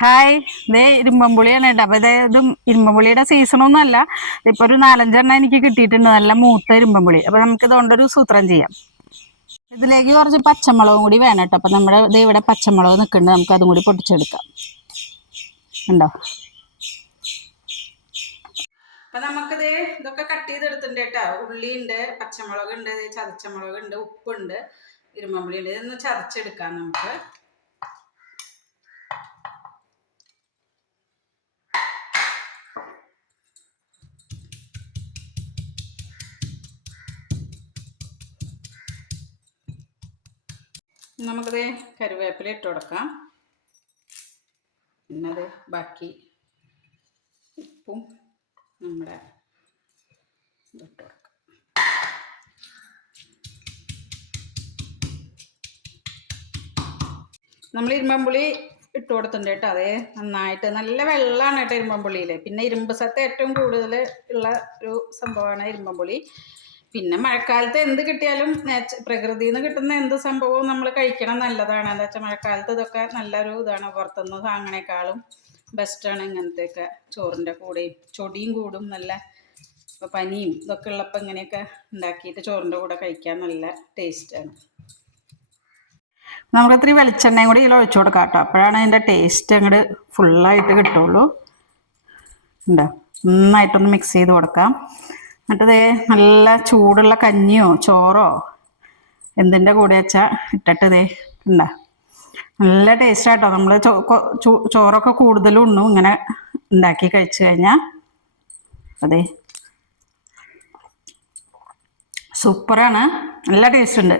Hi. ഇതേ ഇരുമ്പമ്പുളിയാണ് കേട്ടോ. അപ്പൊ ഇതും ഇരുമ്പമ്പുളിയുടെ സീസണൊന്നും അല്ല. ഇപ്പൊ ഒരു നാലഞ്ചെണ്ണ എനിക്ക് കിട്ടിയിട്ടുണ്ട്. നല്ല മൂത്ത ഇരുമ്പമ്പുളി. അപ്പൊ നമുക്ക് ഇതുകൊണ്ടൊരു സൂത്രം ചെയ്യാം. ഇതിലേക്ക് കുറച്ച് പച്ചമുളകും കൂടി വേണം കേട്ടോ. അപ്പൊ നമ്മുടെ ഇത് ഇവിടെ പച്ചമുളക് നിൽക്കുന്നുണ്ട്. നമുക്ക് അതും കൂടി പൊട്ടിച്ചെടുക്കാം. ഉണ്ടോ? അപ്പൊ നമുക്കിത് ഇതൊക്കെ കട്ട് ചെയ്തെടുത്തിട്ടുണ്ട് കേട്ടോ. ഉള്ളി ഉണ്ട് പച്ചമുളക് ഉണ്ട് ചതച്ചമുളക് ഉണ്ട് ഉപ്പുണ്ട് ഇരുമ്പമ്പുളി ഉണ്ട് ഇതൊന്ന് ചതച്ചെടുക്കാം നമുക്ക്. നമുക്കത് കരുവേപ്പില ഇട്ട് കൊടുക്കാം. പിന്നെ അത് ബാക്കി ഉപ്പും നമ്മുടെ ഇട്ട് കൊടുക്കാം. നമ്മൾ ഇരുമ്പമ്പുളി ഇട്ട് കൊടുത്തിട്ടുണ്ട് കേട്ടോ. അതെ നന്നായിട്ട് നല്ല വെള്ളമാണ് കേട്ടോ ഇരുമ്പമ്പുളിയിൽ പിന്നെ ഇരുമ്പ് സത്ത് ഏറ്റവും കൂടുതൽ ഉള്ള ഒരു സംഭവമാണ് ഇരുമ്പമ്പുളി പിന്നെ മഴക്കാലത്ത് എന്ത് കിട്ടിയാലും പ്രകൃതിയിൽ നിന്ന് കിട്ടുന്ന എന്ത് സംഭവവും നമ്മൾ കഴിക്കണം നല്ലതാണ്. എന്താ വെച്ചാൽ മഴക്കാലത്ത് ഇതൊക്കെ നല്ലൊരു ഇതാണ്. പുറത്തുനിന്ന് വാങ്ങണേക്കാളും ബെസ്റ്റാണ് ഇങ്ങനത്തെയൊക്കെ ചോറിന്റെ കൂടെയും ചൊടിയും കൂടും നല്ല ഇപ്പോൾ പനിയും ഇതൊക്കെ ഉള്ളപ്പോൾ ഇങ്ങനെയൊക്കെ ഉണ്ടാക്കിയിട്ട് ചോറിന്റെ കൂടെ കഴിക്കാൻ നല്ല ടേസ്റ്റാണ് നമുക്കത്ര വെളിച്ചെണ്ണയും കൂടി ഇതിൽ ഒഴിച്ചു കൊടുക്കാം കേട്ടോ. അപ്പോഴാണ് അതിന്റെ ടേസ്റ്റ് അങ്ങോട്ട് ഫുള്ളായിട്ട് കിട്ടുള്ളൂ. ഉണ്ടോ നന്നായിട്ടൊന്ന് മിക്സ് ചെയ്ത് കൊടുക്കാം. എന്നിട്ടതേ നല്ല ചൂടുള്ള കഞ്ഞിയോ ചോറോ എന്തിന്റെ കൂടെ വെച്ചാൽ ഇട്ടിട്ട് ഇതേ ഉണ്ടാ നല്ല ടേസ്റ്റ് ആട്ടോ. നമ്മൾ ചോറൊക്കെ കൂടുതലും ഉണ്ണും. ഇങ്ങനെ ഉണ്ടാക്കി കഴിച്ചു കഴിഞ്ഞാൽ അതെ. സൂപ്പറാണ്. നല്ല ടേസ്റ്റ് ഉണ്ട്.